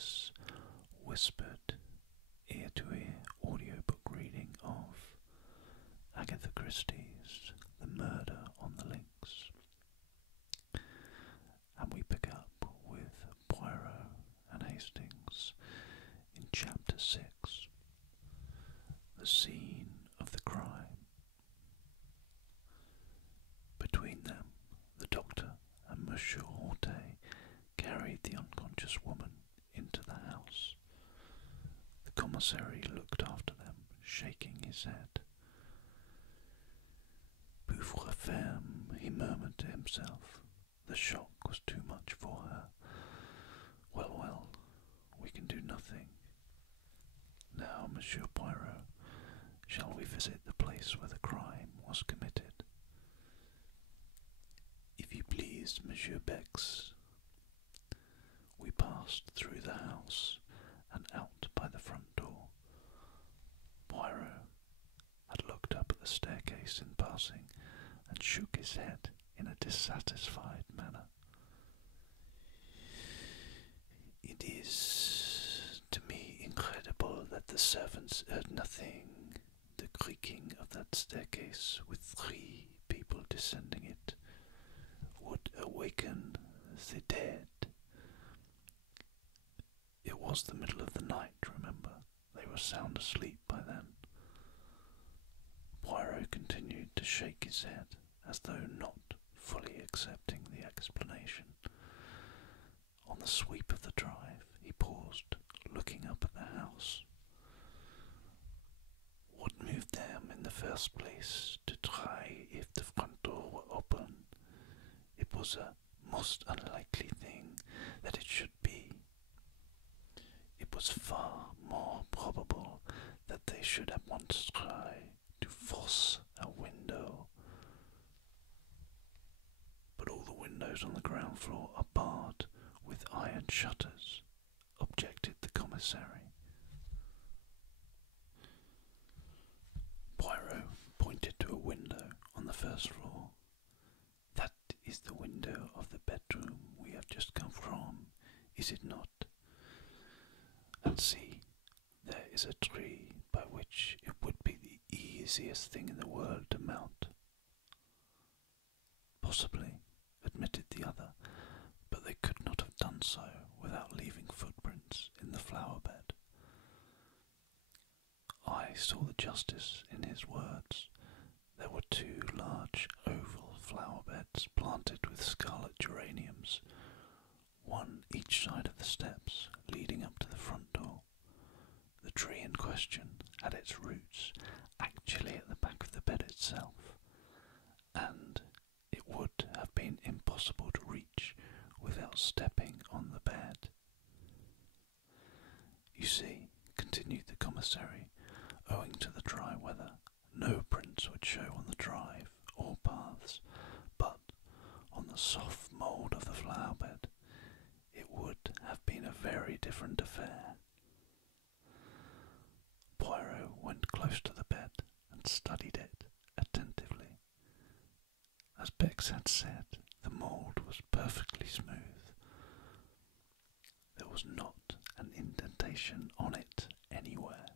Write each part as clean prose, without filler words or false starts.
this whispered ear-to-ear audiobook reading of Agatha Christie's The Murder on the Links. And we pick up with Poirot and Hastings in Chapter 6, the scene of the crime. Between them, the doctor and Monsieur Hortet carried the unconscious woman into the house. The commissary looked after them, shaking his head. Pauvre femme, he murmured to himself. The shock was too much for her. Well, well, we can do nothing. Now, Monsieur Poirot, shall we visit the place where the crime was committed? If you please, Monsieur Bex. We passed through the house and out by the front door. Poirot had looked up at the staircase in passing and shook his head in a dissatisfied manner. It is to me incredible that the servants heard nothing. The creaking of that staircase with 3 people descending it would awaken the dead. It was the middle of the night, remember. They were sound asleep by then. Poirot continued to shake his head, as though not fully accepting the explanation. On the sweep of the drive, he paused, looking up at the house. What moved them in the first place to try if the front door were open? It was a most unlikely thing that it should be. It was far more probable that they should at once try to force a window. But all the windows on the ground floor are barred with iron shutters, objected the commissary. Poirot pointed to a window on the first floor. That is the window of the bedroom we have just come from, is it not? And see, there is a tree by which it would be the easiest thing in the world to mount. Possibly, admitted the other, but they could not have done so without leaving footprints in the flower bed. I saw the justice in his words. There were 2 large oval flower beds planted with scarlet geraniums, one each side of the steps leading up to the front door. The tree in question had its roots actually at the back of the bed itself, and it would have been impossible to reach without stepping on the bed. You see, continued the commissary, owing to the dry weather, no prints would show on the drive or paths, but on the soft mould of the flower bed it would have been a very different affair. Poirot went close to the bed and studied it attentively. As Bex had said, the mould was perfectly smooth. There was not an indentation on it anywhere.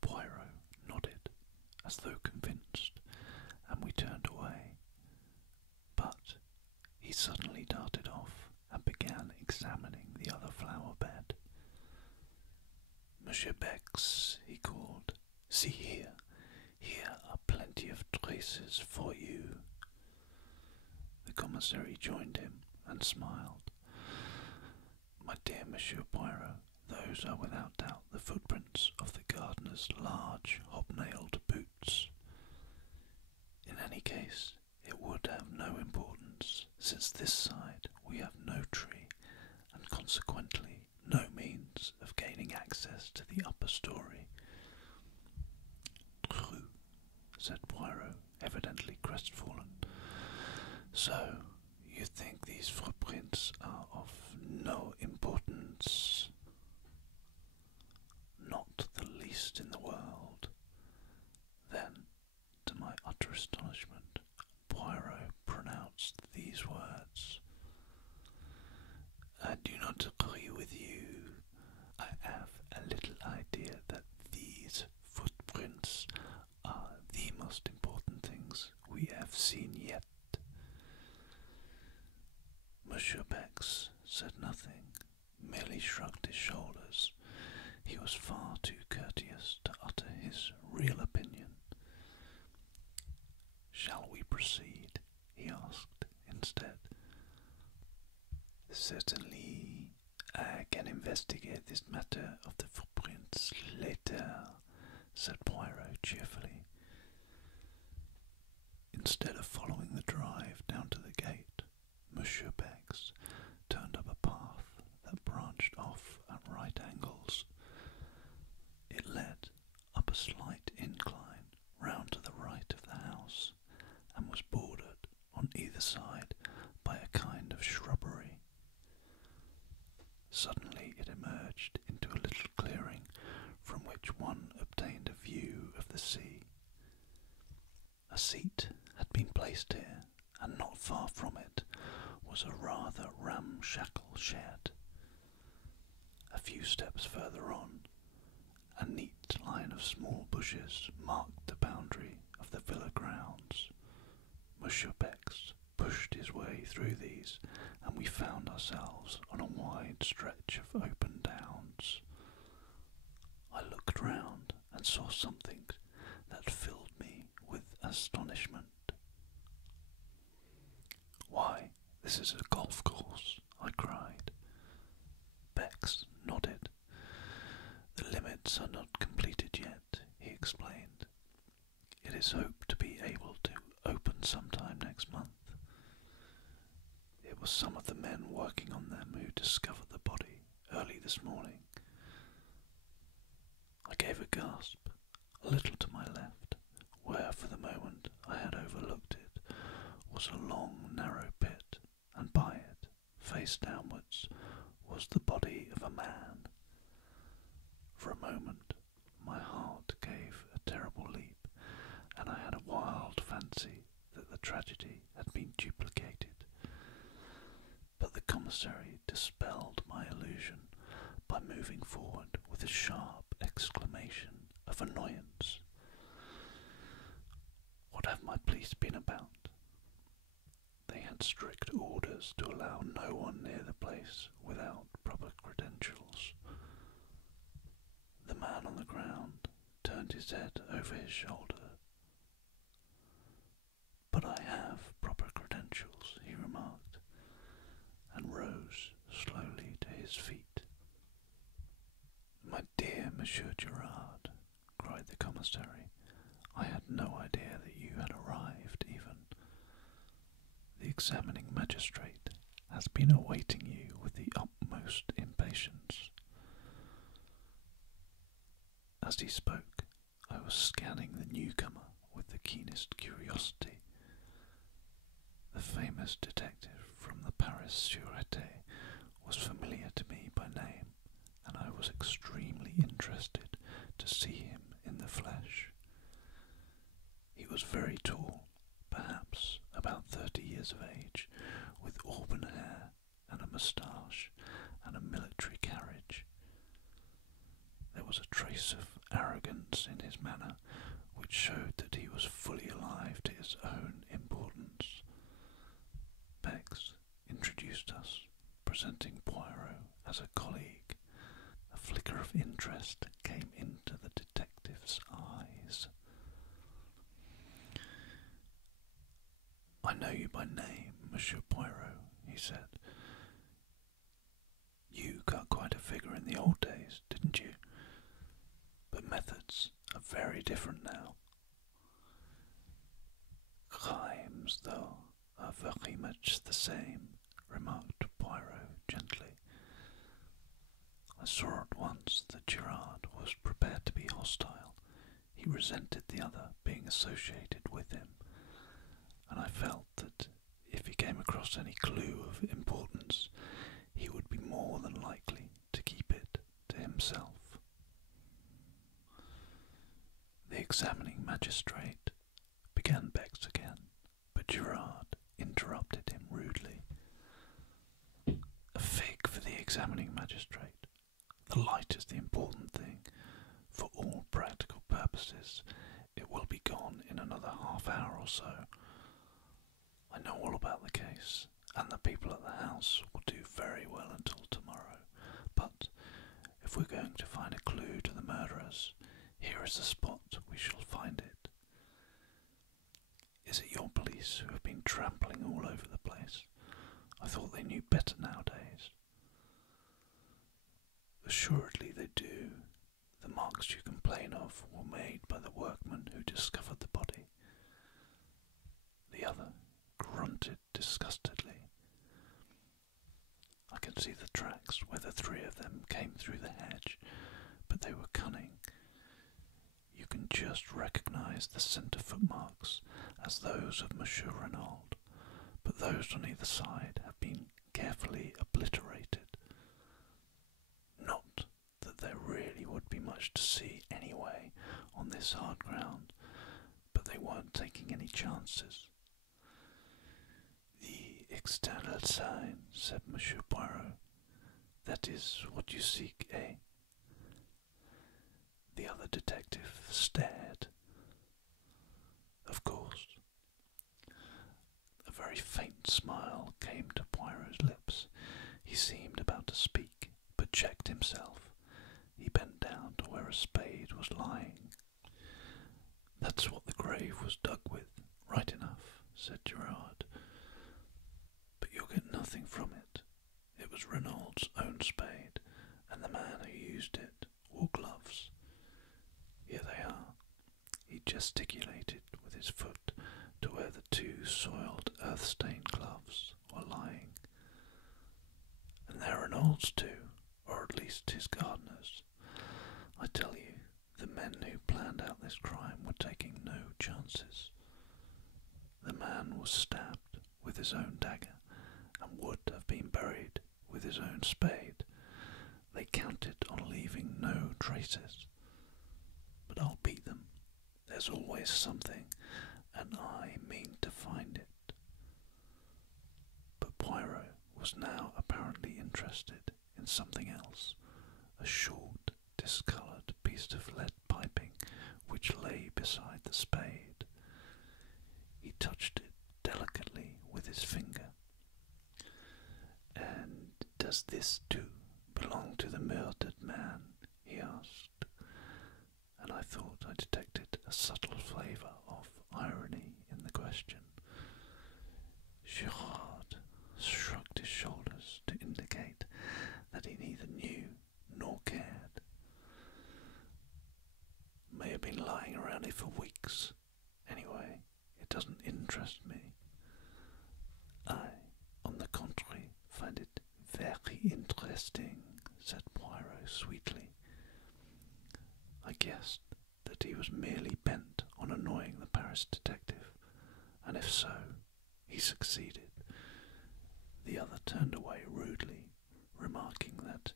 Poirot nodded, as though convinced, and we turned away. But he suddenly darted off and began examining the other flower bed. Monsieur Bex, he called, see here. Here are plenty of traces for you. The commissary joined him and smiled. My dear Monsieur Poirot, those are without doubt the footprints of the gardener's large hobnailed boots. In any case, it would have no importance, since this side we have no tree, and consequently no means of gaining access to the upper story. True, said Poirot, evidently crestfallen. So, you think these footprints are of no importance? Not the least in the world. Then, to my utter astonishment, Poirot pronounced these words. with you. I have a little idea that these footprints are the most important things we have seen yet. Monsieur Bex said nothing, merely shrugged his shoulders. He was far too courteous to utter his real opinion. "Shall we proceed?" he asked instead. "Certainly. I can investigate this matter of the footprints later," said Poirot cheerfully. Instead of following the drive down to the gate, Monsieur Bex turned up a path that branched off at right angles. It led up a slight incline round to the right of the house, and was bordered on either side by a kind of shrubbery. Suddenly it emerged into a little clearing from which one obtained a view of the sea. A seat had been placed here, and not far from it was a rather ramshackle shed. A few steps further on, a neat line of small bushes marked the boundary of the villa grounds. Monsieur Bex pushed his way through these, and we found ourselves on a wide stretch of open downs. I looked round and saw something that filled me with astonishment. "Why, this is a golf course," I cried. Bex nodded. "The limits are not completed yet," he explained. "It is hoped to be able to open sometime next month. It was some of the men working on them who discovered the body early this morning." I gave a gasp. A little to my left, where for the moment I had overlooked it, was a long narrow pit, and by it, face downwards, was the body of a man. For a moment my heart gave a terrible leap, and I had a wild fancy that the tragedy had been duplicated. But the commissary dispelled my illusion by moving forward with a sharp exclamation of annoyance. "What have my police been about?" They had strict orders to allow no one near the place without proper credentials. The man on the ground turned his head over his shoulder. "But I have proper credentials," he remarked, and rose slowly to his feet. "My dear Monsieur Gerard," cried the commissary, "I had no idea that you had arrived even. The examining magistrate has been awaiting you with the utmost impatience." As he spoke, I was scanning the newcomer with the keenest curiosity. The famous detective from the Paris Sûreté was familiar to me by name, and I was extremely interested to see him in the flesh. He was very tall, perhaps about 30 years of age, with auburn hair and a moustache and a military carriage. There was a trace of arrogance in his manner which showed that he was fully alive to his own importance. Bex introduced us, presenting Poirot as a colleague. A flicker of interest came into the detective's eyes. "I know you by name, Monsieur Poirot," he said. "You got quite a figure in the old days, didn't you? But methods are very different now." "Crimes, though, are very much the same," remarked Poirot gently. I saw at once that Gerard was prepared to be hostile. He resented the other being associated with him, and I felt that if he came across any clue of importance, he would be more than likely to keep it to himself. "The examining magistrate," began Bex again, but Gerard interrupted him rudely. "A fig for the examining magistrate. magistrate. "The light is the important thing. For all practical purposes, it will be gone in another half-hour or so. I know all about the case, and the people at the house will do very well until tomorrow. But if we're going to find a clue to the murderers, here is the spot we shall find it." "Is it your police who have been trampling all over the place? I thought they knew better nowadays." "Assuredly they do. The marks you complain of were made by the workman who discovered the body." The other grunted disgustedly. "I can see the tracks where the three of them came through the hedge, but they were cunning. You can just recognize the centre footmarks as those of Monsieur Renaud, but those on either side have been carefully obliterated. Not that there really would be much to see anyway on this hard ground, but they weren't taking any chances." "The external sign," said Monsieur Poirot. "That is what you seek, eh?" The other detective stared. "Of course." A very faint smile came to Poirot's lips. He seemed about to speak, but checked himself. He bent down to where a spade was lying. "That's what the grave was dug with, right enough," said Gerard. "But you'll get nothing from it. It was Renaud's own spade, and the man who used it wore gloves. Here they are." He gesticulated with his foot to where the two soiled, earth-stained gloves were lying. "And they're Renaud's too, or at least his gardener's. I tell you, the men who planned out this crime were taking no chances. The man was stabbed with his own dagger, and would have been buried with his own spade. They counted on leaving no traces. But I'll beat them. There's always something, and I mean to find it." But Poirot was now apparently interested in something else, a short, discoloured piece of lead piping which lay beside the spade. He touched it delicately with his finger. "And does this too belong to the murdered man?" he asked, and I thought I detected a subtle flavour of irony in the question. Gerard shrugged his shoulders to indicate that he neither knew nor cared. "May have been lying around here for weeks. Anyway, it doesn't interest me." "I, on the contrary, find it very interesting," said Poirot sweetly. I guessed that he was merely bent on annoying the Paris detective, and if so, he succeeded. The other turned away rudely, remarking that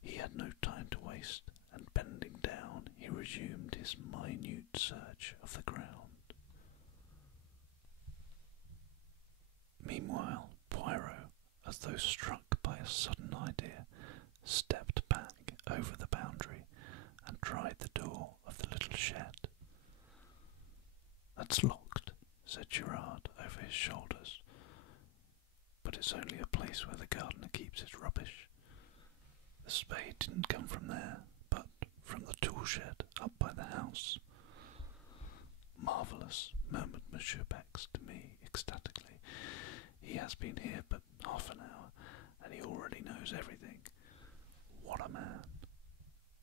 he had no time to waste, and bending down, he resumed his minute search of the ground. Meanwhile, Poirot, as though struck by a sudden idea, stepped back over the boundary and tried the door of the little shed. "That's locked," said Gerard over his shoulders, "but it's only a place where the gardener keeps his rubbish. The spade didn't come from there, but from the tool shed up by the house." "Marvellous," murmured Monsieur Bex to me ecstatically. "He has been here but half an hour, and he already knows everything. What a man!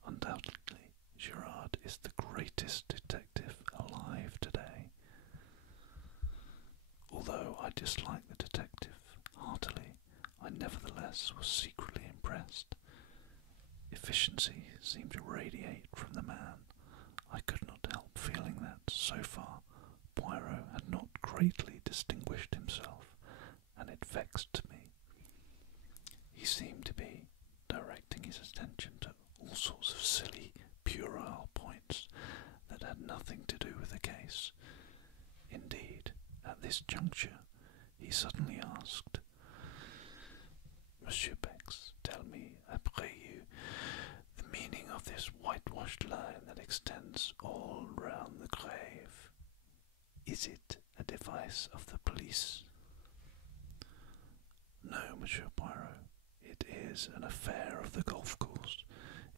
Undoubtedly, Gerard is the greatest detective alive today." Although I disliked the detective heartily, I nevertheless was secretly impressed. Efficiency seemed to radiate from the man. I could not help feeling that, so far, Poirot had not greatly distinguished himself, and it vexed me. He seemed to be directing his attention to all sorts of silly, puerile points that had nothing to do with the case. Indeed, at this juncture, he suddenly asked, "Monsieur Bex, tell me, I pray you, the meaning of this whitewashed line that extends all round the grave. Is it a device of the police? No, Monsieur Poirot. It is an affair of the golf course.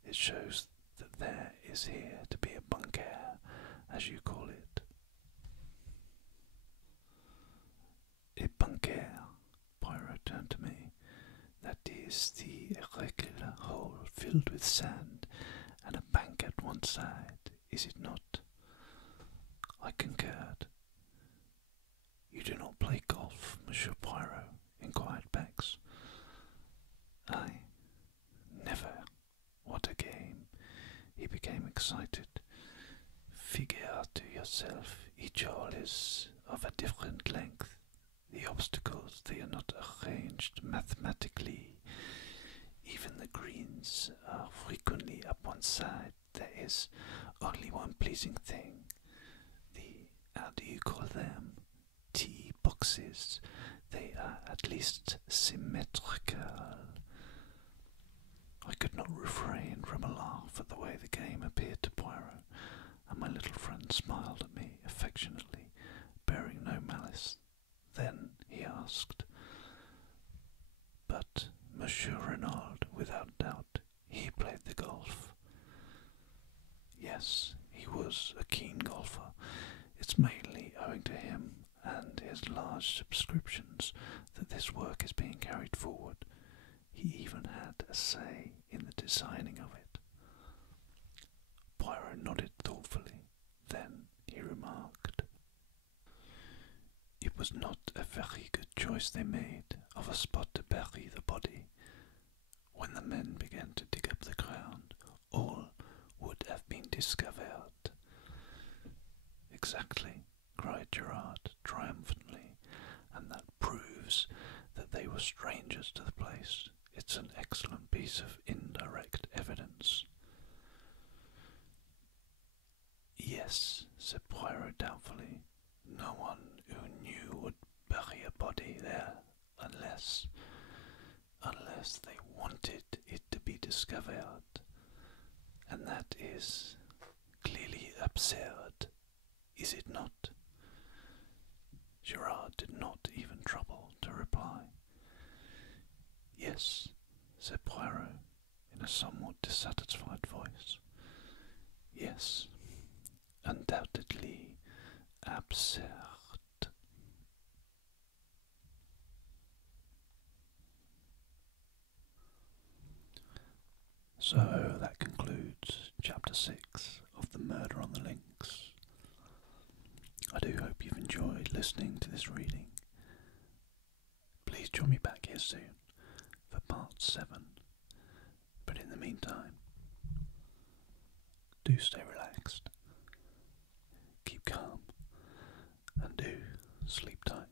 It shows that there is here to be a bunker, as you call it. A bunker, Poirot turned to me. That is the irregular hole filled with sand and a bank at one side, is it not? I concurred. You do not play golf, Monsieur Poirot? Inquired Bex. I never. What a game. He became excited. Figure to yourself, each hole is of a different length. The obstacles, they are not arranged mathematically. Even the greens are frequently up one side. There is only one pleasing thing. How do you call them? Tee boxes. They are at least symmetrical. I could not refrain from a laugh at the way the game appeared to Poirot, and my little friend smiled at me affectionately, bearing no malice. Then he asked, "But Monsieur Renaud, without doubt, he played the golf?" Yes, he was a keen golfer. It's mainly owing to him and his large subscriptions that this work is being carried forward. He even had a say in the designing of it. Poirot nodded thoughtfully. Then he remarked, "It was not a very good choice they made of a spot to bury the body. When the men began to dig up the ground, all would have been discovered." "Exactly," cried Gerard triumphantly, "and that proves that they were strangers to the place. It's an excellent piece of indirect evidence." "Yes," said Poirot doubtfully, "no one who knew would bury a body there unless they wanted it to be discovered, and that is clearly absurd, is it not?" Gerard did not even trouble to reply. "Yes," said Poirot in a somewhat dissatisfied voice. "Yes, undoubtedly absurd." So that concludes Chapter 6 of The Murder on the Links. I do hope you've enjoyed listening to this reading. Please join me back here soon for Part 7. But in the meantime, do stay relaxed, keep calm, and do sleep tight.